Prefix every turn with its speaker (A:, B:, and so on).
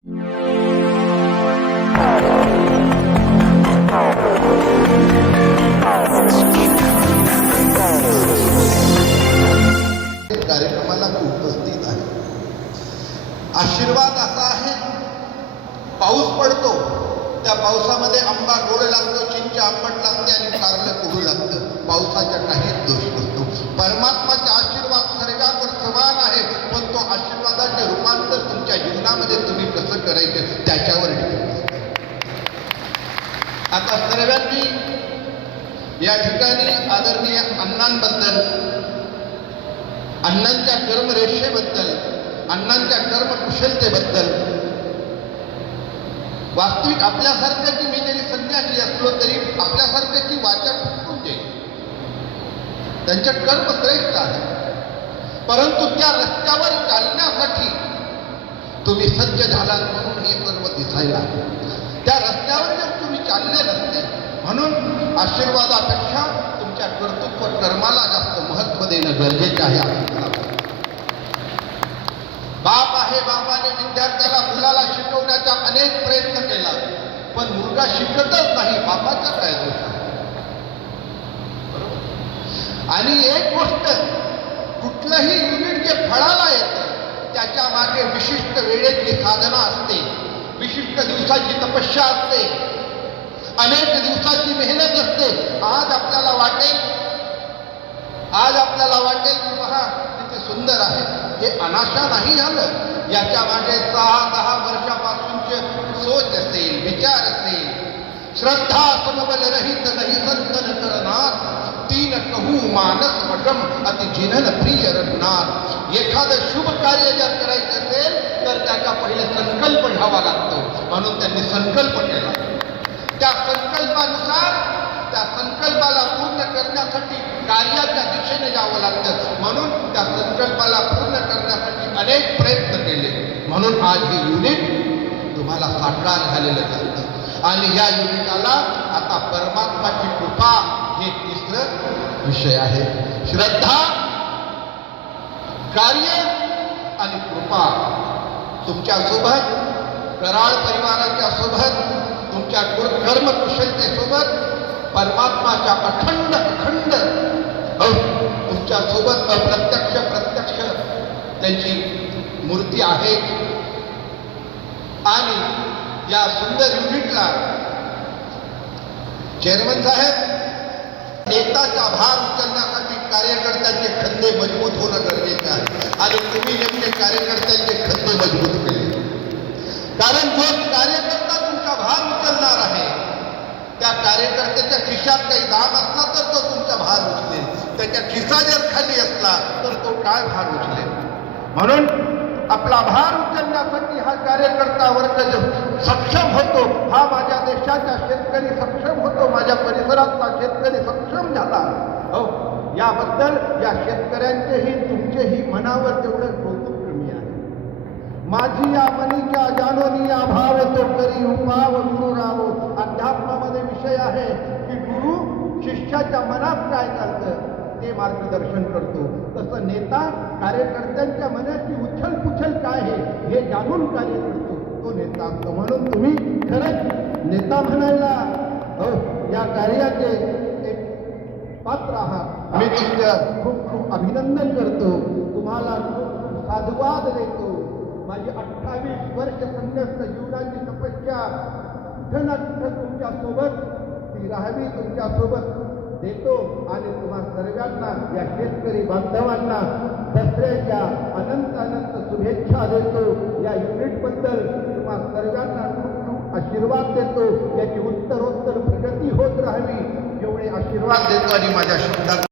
A: कार्यक्रमाला उपस्थित आहे. आशीर्वाद असा आहे पाऊस पडतो त्या पावसामध्ये आंबा गोड लागतो चिंच आंबट लागते आणि कारलं कोडू लागतं. पावसाच्या काहीच दोष नसतो. परमात्माच्या आशीर्वाद सर्वांवर समान आहे पण तो आशीर्वादाचे रूपांतर तुमच्या जीवनामध्ये तुम्ही कसं करायचं त्याच्यावर depend असतं. आता सर्वांनी या ठिकाणी आदरणीय अण्णांबद्दल अण्णांच्या कर्मरेषेबद्दल अण्णांच्या कर्मकुशलतेबद्दल वास्तविक आपल्यासारख्याची मी जरी संन्यासी असलो तरी आपल्यासारख्याची वाचा फुटून जाईल त्यांचे कर्म श्रेष्ठ आहे. परंतु त्या रस्त्यावर चालण्यासाठी तुम्ही सज्ज झालात म्हणून हे सर्व दिसायला त्या रस्त्यावर जर तुम्ही चालले नसते म्हणून आशीर्वादापेक्षा तुमच्या कर्तृत्व कर्माला जास्त महत्त्व देणं गरजेचं आहे बाप आहे बापाने विद्यार्थ्याला मुलाला शिकवण्याचा अनेक प्रयत्न केला पण मुलगा शिकतच नाही बापाचा काय दोष बरोबर? आणि एक गोष्ट कुठलंही युनिट जे फळाला येतं त्याच्यामागे विशिष्ट वेळेची साधना असते. दिवसाची तपस्या असते. अनेक दिवसाची मेहनत असते. आज आपल्याला वाटेल, आज आपल्याला वाटेल की पहा सुंदर आहे. हे अनाशा नाही झालं. याच्या मागे सहा, दहा वर्षापासूनचे सोच असेल, विचार असेल. श्रद्धा समबल रहित नाही संतन करणार. तीन कहू मानस वटम अति जिनन प्रिय रघुनाथ. एखादं शुभ कार्य जर करायचं असेल, तर त्याचा पहिले संकल्प घ्यावा लागतो. म्हणून त्यांनी संकल्प केला. त्या संकल्पानुसार त्या संकल्पाला पूर्ण करण्यासाठी कार्याच्या दिशेने जावं लागतं. म्हणून त्या संकल्पाला पूर्ण करण्यासाठी अनेक प्रयत्न केले. म्हणून आज हे युनिट तुम्हाला साकार झालेलं दिसतं आणि या युनिटाला आता परमात्माची कृपा हे तिसरं विषय आहे. श्रद्धा कार्य आणि कृपा तुमच्यासोबत कराळ परिवाराच्या सोबत तुमच्या कर्मकुशलतेसोबत परमात्माच्या अखंड अखंड तुमच्या तुमच्यासोबत अप्रत्यक्ष प्रत्यक्ष त्यांची मूर्ती आहे. आणि या सुंदर युनिटला चेअरमन साहेब नेताचा भार उचलणार कार्यकर्त्यांचे खंदे मजबूत होणं गरजेचं आहे आणि तुम्ही नेमके कार्यकर्त्यांचे खंदे मजबूत केले कारण जो कार्यकर्ता तुमचा भार उचलणार आहे त्या त्याच्या खिशात काही दाब असला तर तो तुमचा भार उचलेल. त्याच्या खिसा जर खाली असला तर तो काय भार उचलेल? म्हणून आपला भार उचलण्यासाठी हा कार्यकर्ता वर्ग सक्षम होतो हा माझ्या देशाचा शेतकरी सक्षम होतो माझ्या परिसरातला शेतकरी सक्षम झाला. हो याबद्दल या शेतकऱ्यांचेही तुमचेही मनावर तेवढं कौतुक कमी आहे. माझी या मनीच्या जानोनी या भाव तो करी उपाव गुरु अध्यात्मामध्ये विषय शिष्याच्या मनात काय चालतं ते मार्गदर्शन करतो. तसं नेता कार्यकर्त्यांच्या मनाची उछल पुछल काय आहे हे जाणून कार्य करतो. तो नेता असतो म्हणून तुम्ही खरंच नेता म्हणायला हो, या कार्याचे एक पात्र आहात. मी तुमचं खूप खूप अभिनंदन करतो. तुम्हाला खूप साधुवाद देतो. माझी अठ्ठावीस वर्ष संघर्ष जीवनाची तपस्या कुठं ना कुठं तुमच्या ती राहावी तुमच्यासोबत. देतो आणि तुम्हा सर्वांना या शेतकरी बांधवांना दसऱ्याच्या अनंत अनंत शुभेच्छा देतो. या युनिटबद्दल तुम्हा सर्वांना आशीर्वाद देतो. याची उत्तरोत्तर प्रगती होत राहावी एवढे आशीर्वाद देतो आणि माझ्या शब्दात